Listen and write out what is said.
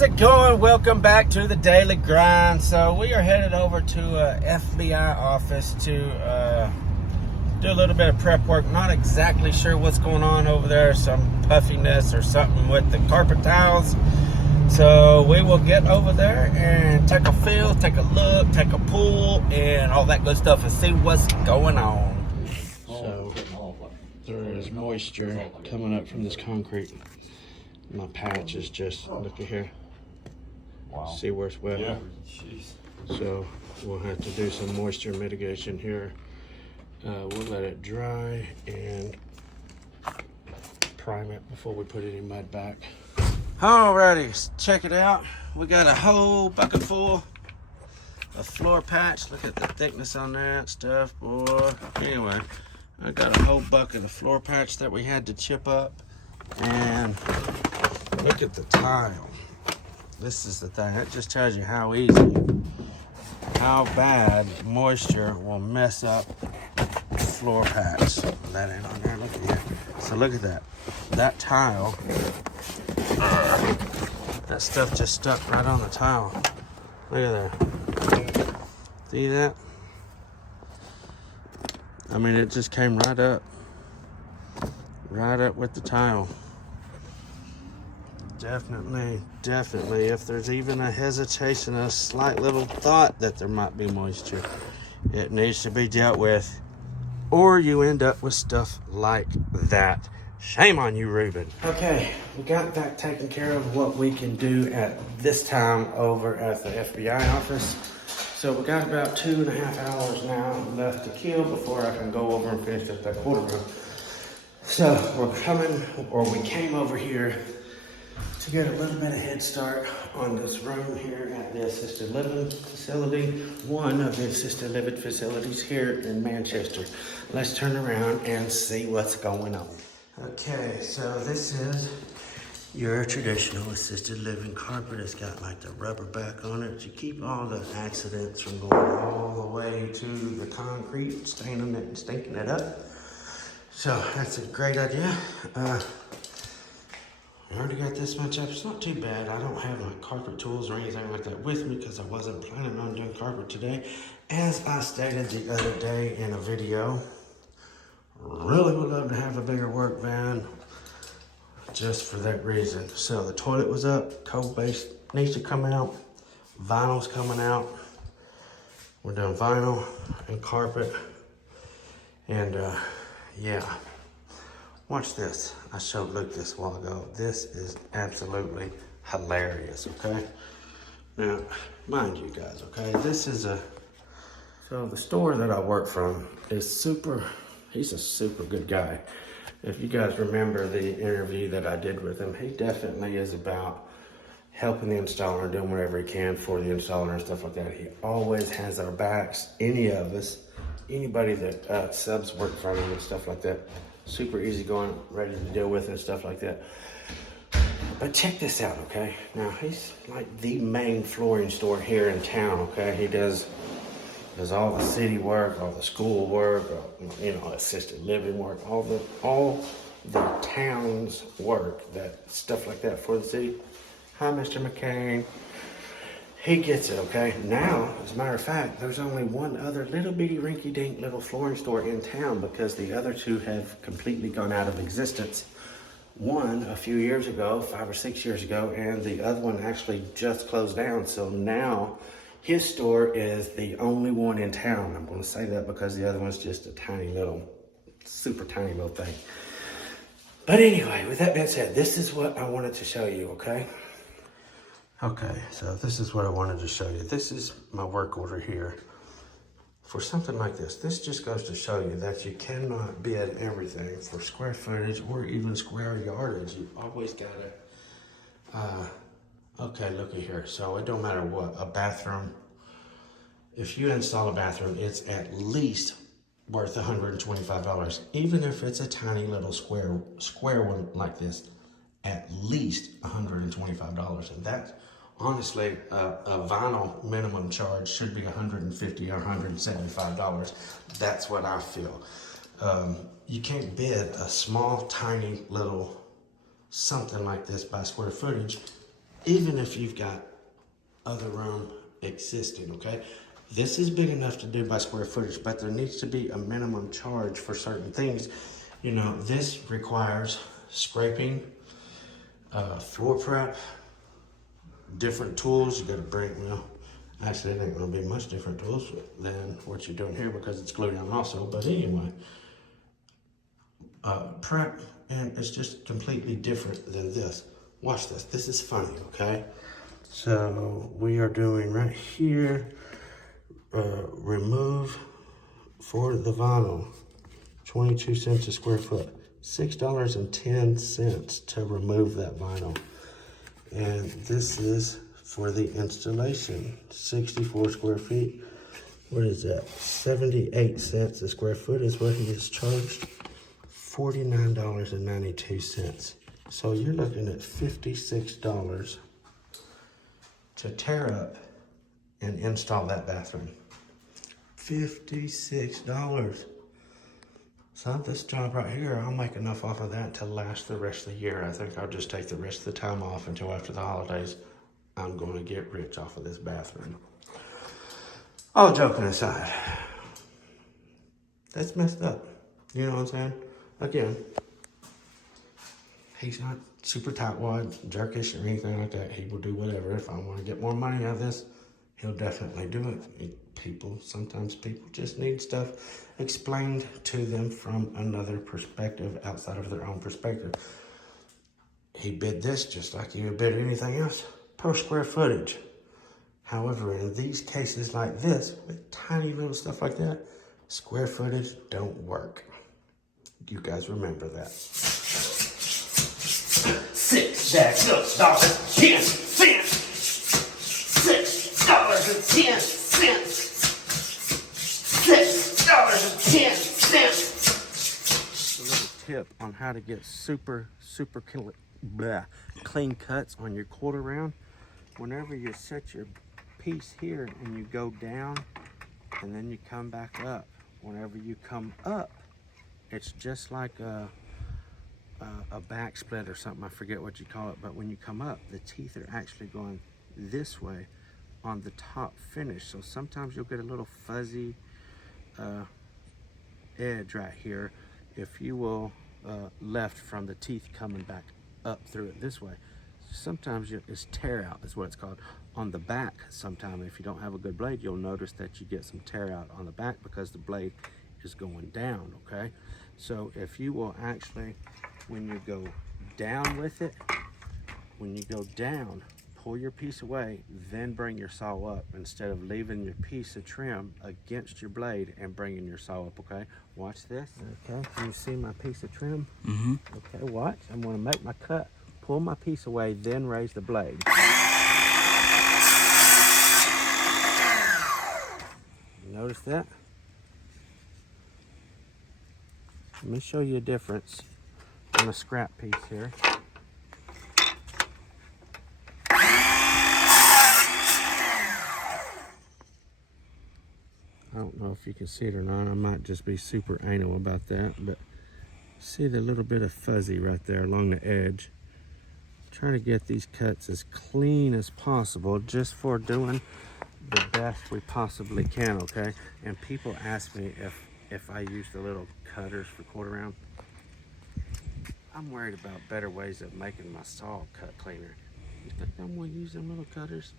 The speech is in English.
How's it going? Welcome back to the Daily Grind. So we are headed over to FBI office to do a little bit of prep work. Not exactly sure what's going on over there. Some puffiness or something with the carpet tiles. So we will get over there and take a feel, take a look, take a pull, and all that good stuff and see what's going on. So there is moisture coming up from this concrete. My patch is just, look at here. Wow. See where it's wet? Yeah. So we'll have to do some moisture mitigation here. We'll let it dry and prime it before we put any mud back. Alrighty, check it out. We got a whole bucket full of floor patch. Look at the thickness on that stuff, boy. Anyway, I got a whole bucket of floor patch that we had to chip up. And look at the tile. This is the thing. That just tells you how easy, how bad moisture will mess up floor patch. That ain't on there. Look at that. So look at that. That tile, that stuff just stuck right on the tile. Look at that. See that? I mean, it just came right up with the tile. Definitely, if there's even a hesitation, a slight little thought that there might be moisture, it needs to be dealt with, or you end up with stuff like that. Shame on you, Ruben. Okay, we got that taken care of, what we can do at this time over at the FBI office. So we got about 2.5 hours now left to kill before I can go over and finish up that quarter room. So we came over here to get a little bit of head start on this room here at the assisted living facility, one of the assisted living facilities here in Manchester. Let's turn around and see what's going on. Okay, so this is your traditional assisted living carpet. It's got like the rubber back on it to keep all the accidents from going all the way to the concrete, staining it and stinking it up. So that's a great idea. I already got this much up. It's not too bad. I don't have my carpet tools or anything like that with me because I wasn't planning on doing carpet today. As I stated the other day in a video, really would love to have a bigger work van just for that reason. So the toilet was up, cold base needs to come out, vinyl's coming out. We're doing vinyl and carpet. And yeah. Watch this. I showed Luke this a while ago. This is absolutely hilarious, okay? Now, mind you guys, okay? This is so the store that I work from is he's a super good guy. If you guys remember the interview that I did with him, he definitely is about helping the installer and doing whatever he can for the installer and stuff like that. He always has our backs, any of us, anybody that subs work for him and stuff like that. Super easy going, ready to deal with and stuff like that. But check this out, okay? Now, he's like the main flooring store here in town, okay? He does all the city work, all the school work, assisted living work, all the town's work, that stuff like that for the city. Hi, Mr. McCain. He gets it, okay? Now, as a matter of fact, there's only one other little bitty rinky-dink little flooring store in town because the other two have completely gone out of existence. One a few years ago, 5 or 6 years ago, and the other one actually just closed down. So now his store is the only one in town. I'm going to say that because the other one's just a super tiny little thing. But anyway, with that being said, this is what I wanted to show you, okay? Okay, so this is what I wanted to show you. This is my work order here. For something like this, this just goes to show you that you cannot bid everything for square footage or even square yardage. You always gotta, okay, look at here. So it don't matter what, a bathroom. If you install a bathroom, it's at least worth $125. Even if it's a tiny little square one like this, at least $125. And that, honestly, a vinyl minimum charge should be $150 or $175. That's what I feel. You can't bid a small, tiny little something like this by square footage even if you've got other room existing, okay? This is big enough to do by square footage, but there needs to be a minimum charge for certain things. You know, this requires scraping, floor prep, different tools. You gotta bring, well, actually it ain't gonna be much different tools than what you're doing here because it's glue down also, but anyway. Prep, and it's just completely different than this. Watch this, this is funny, okay? So we are doing right here, remove for the vinyl, 22 cents a square foot, $6.10 to remove that vinyl. And this is for the installation, 64 square feet. What is that? 78 cents a square foot is what he is charged. $49.92. So you're looking at $56 to tear up and install that bathroom. $56. So this job right here, I'll make enough off of that to last the rest of the year. I think I'll just take the rest of the time off until after the holidays. I'm going to get rich off of this bathroom. All joking aside, that's messed up. You know what I'm saying? Again, he's not super tightwad, jerkish, or anything like that. He will do whatever. If I want to get more money out of this, he'll definitely do it. Sometimes people just need stuff explained to them from another perspective outside of their own perspective. He bid this just like he would bid anything else, per square footage. However, in these cases like this, with tiny little stuff like that, square footage don't work. You guys remember that. $6.10. $6.10. $6.10. A little tip on how to get super clean cuts on your quarter round. Whenever you set your piece here and you go down and then you come back up, whenever you come up, it's just like a back split or something. I forget what you call it, but when you come up, the teeth are actually going this way on the top finish. So sometimes you'll get a little fuzzy edge right here if you will left from the teeth coming back up through it this way. Sometimes it's tear out is what it's called. On the back, sometimes if you don't have a good blade, you'll notice that you get some tear out on the back because the blade is going down, okay? So if you will actually, when you go down with it, when you go down, pull your piece away, then bring your saw up instead of leaving your piece of trim against your blade and bringing your saw up, okay? Watch this. Okay, can you see my piece of trim? Mm-hmm. Okay, watch. I'm gonna make my cut, pull my piece away, then raise the blade. Notice that? Let me show you a difference on a scrap piece here. I don't know if you can see it or not. I might just be super anal about that, but see the little bit of fuzzy right there along the edge. Try to get these cuts as clean as possible just for doing the best we possibly can, okay? And people ask me if I use the little cutters for quarter round. I'm worried about better ways of making my saw cut cleaner. You think I'm gonna use them little cutters?